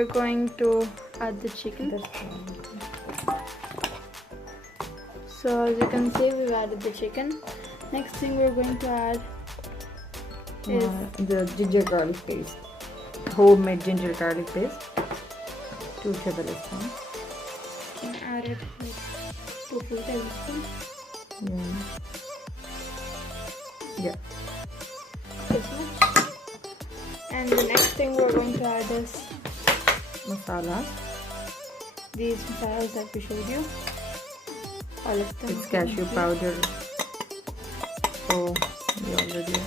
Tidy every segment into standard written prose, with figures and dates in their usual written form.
we're going to add the chicken. So as you can see, we've added the chicken. Next thing we're going to add is the ginger garlic paste. Homemade ginger garlic paste. 2 tablespoons. You can add it like 2 full tablespoons. Yeah. This much. And the next thing we're going to add is Masala. these masalas that we showed you. All of them. It's cashew powder. So we already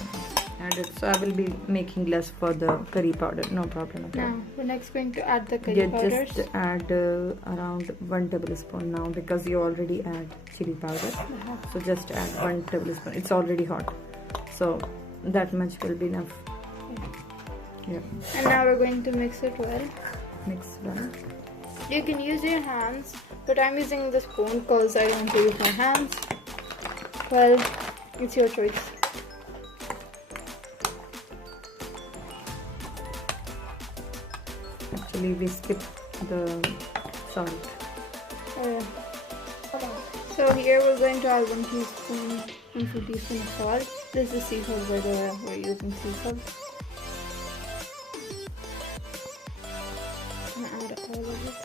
added. So I will be making less for the curry powder. No problem at all. Now we're next going to add the curry powders. Just add around 1 tablespoon now because you already add chili powder. So just add 1 tablespoon. It's already hot. So that much will be enough. Yeah. And now we're going to mix it well. Mix well. You can use your hands, but I'm using the spoon because I don't want to use my hands. Well, it's your choice. Actually, we skipped the salt. So here we're going to add 1 full teaspoon of salt. This is sea salt, by the way. We're using sea salt. Add all of it.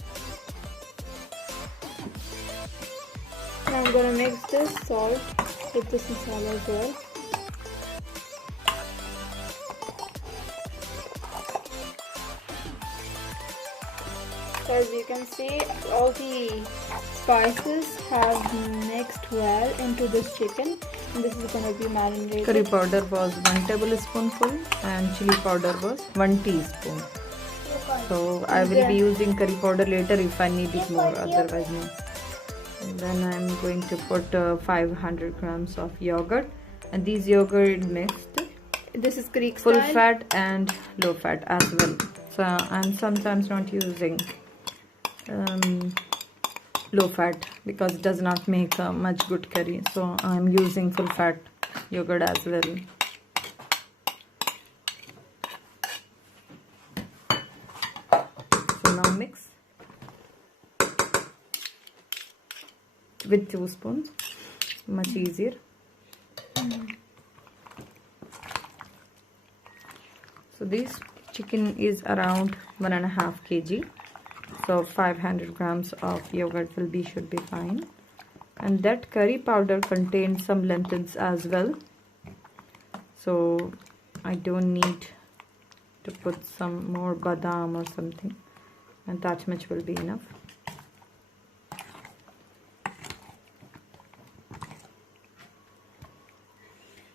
Now I'm gonna mix this salt with this masala as well. So as you can see, all the spices have mixed well into this chicken, and this is gonna be marinated. Curry powder was 1 tablespoonful and chili powder was 1 teaspoon. So I will be using curry powder later if I need it more, otherwise no. And then I'm going to put 500 grams of yogurt, and these yogurt mixed. This is Greek full style. Fat and low fat as well. So I'm sometimes not using low fat because it does not make much good curry. So I'm using full fat yogurt as well. So now mix with 2 spoons, much easier. So this chicken is around 1.5 kg. So 500 grams of yogurt should be fine. And that curry powder contains some lentils as well. So I don't need to put some more badam or something. And that much will be enough.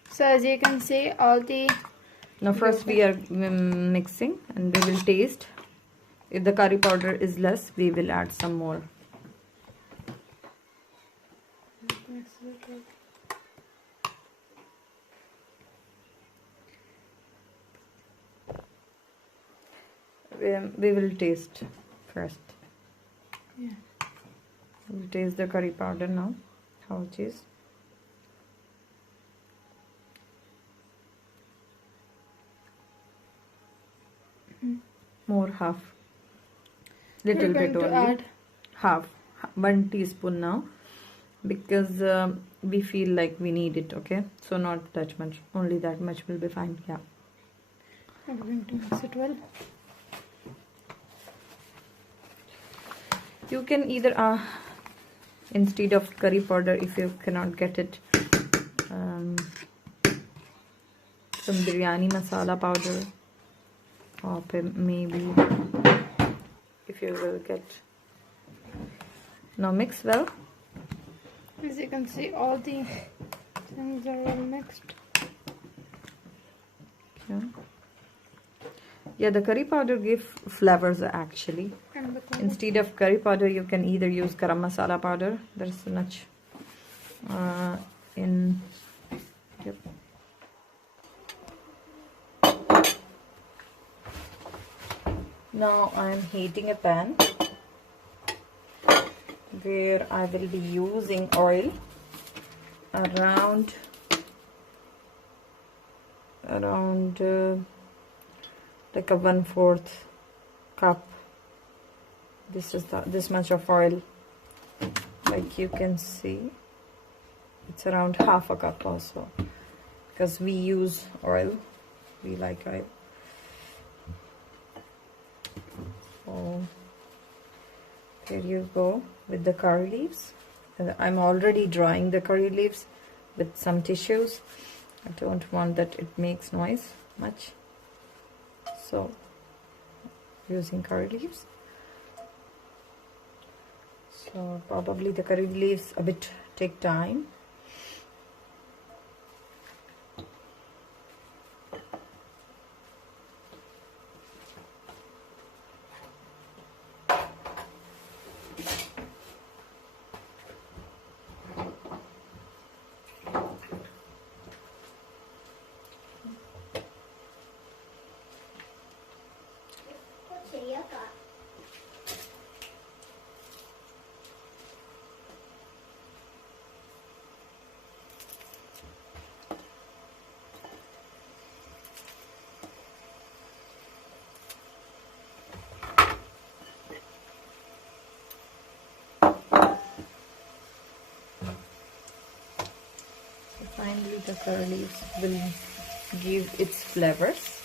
So as you can see, all the... Now first we are mixing and we will taste. If the curry powder is less, we will add some more. We will taste first. Yeah. We'll taste the curry powder now, how it is. More half. Little bit only. Add half 1 teaspoon now because we feel like we need it. Okay, so not that much, only that much will be fine. Yeah, I'm going to mix it well. you can either instead of curry powder, if you cannot get it, some biryani masala powder, or maybe if you will get. Now mix well. As you can see, all the things are well mixed. Yeah, the curry powder gives flavors actually. And Instead of curry powder, you can either use garam masala powder. There's much in. Yep. Now I am heating a pan where I will be using oil around like a 1/4 cup This is this much of oil. Like you can see, it's around half a cup also, because we use oil, we like oil. So there you go with the curry leaves. And I'm already drying the curry leaves with some tissues. I don't want that it makes noise much, so using curry leaves. So probably the curry leaves a bit take time. Finally, the curry leaves will give its flavors.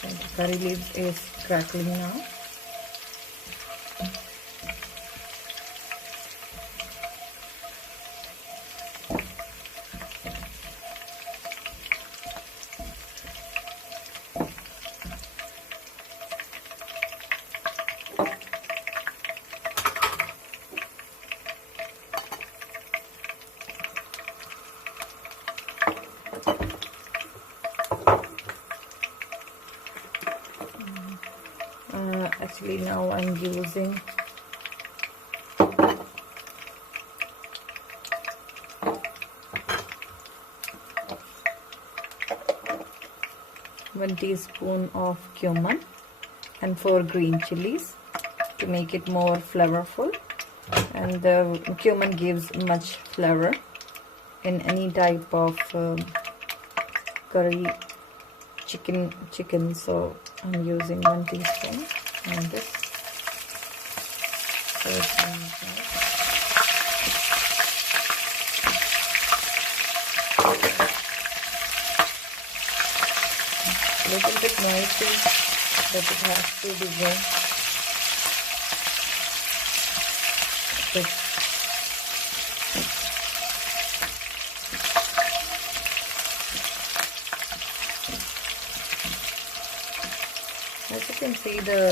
So the curry leaves is crackling now. Actually now I'm using one teaspoon of cumin and 4 green chilies to make it more flavorful, and the cumin gives much flavor in any type of curry chicken, so I'm using 1 teaspoon on this. Little bit noisy, but it has to be good. As you can see, the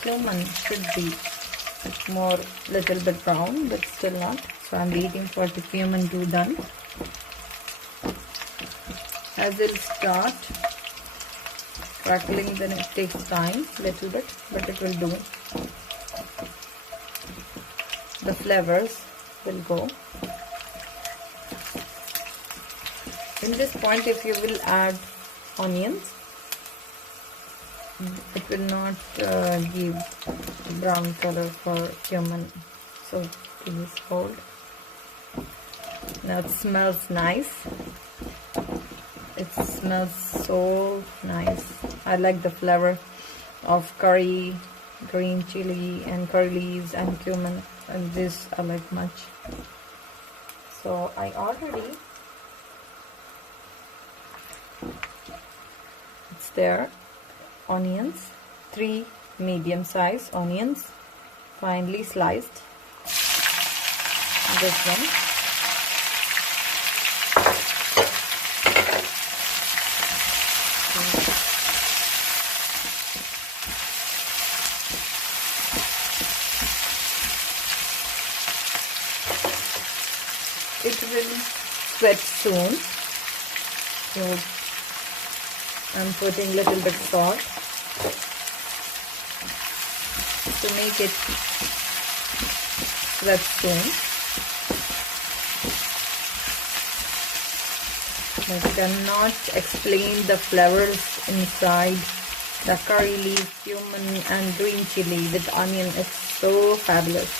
cumin should be more little bit brown, but still not. So I'm waiting for the cumin to done. As it'll start crackling, then it takes time little bit, but it will do. The flavors will go. In this point, if you will add onions, it will not give brown color for cumin, so please hold. Now it smells nice. It smells so nice. I like the flavor of curry, green chili and curry leaves and cumin, and this I like much. So I already, it's there. Onions, 3 medium size onions, finely sliced. This one. It will sweat soon, so I'm putting little bit salt to make it sweat soon. I cannot explain the flavors inside the curry leaf, cumin and green chili with onion. It's so fabulous.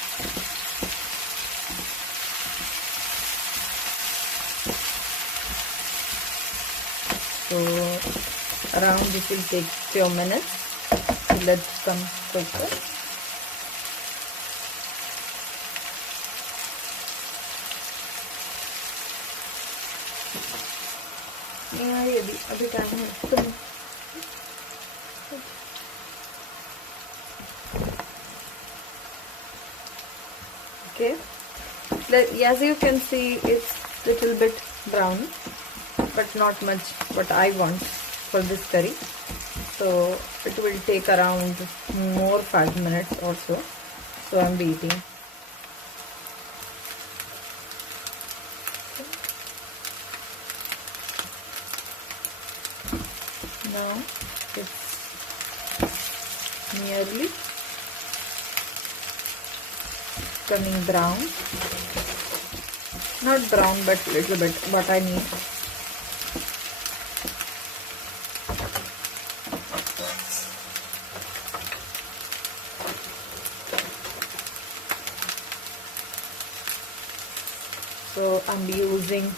So around it will take few minutes. let them cook it. अभी time है तुम okay. As you can see, it's little bit brown, but not much what I want for this curry. So it will take around more 5 minutes or so. So I'm waiting. Now it's nearly coming brown. Not brown, but little bit what I need. So I'm using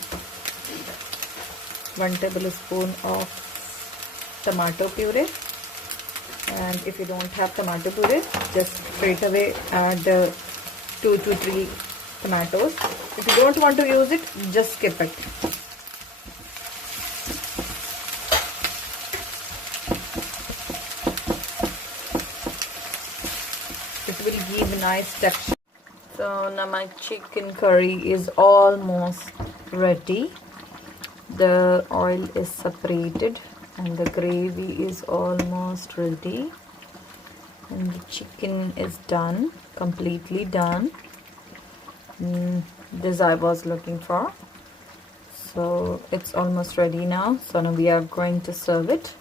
1 tablespoon of tomato puree, and if you don't have tomato puree, just straight away add 2 to 3 tomatoes. If you don't want to use it, just skip it. It will give nice texture. So now my chicken curry is almost ready. The oil is separated and the gravy is almost ready, and the chicken is done, completely done. This I was looking for. So it's almost ready now. So now we are going to serve it.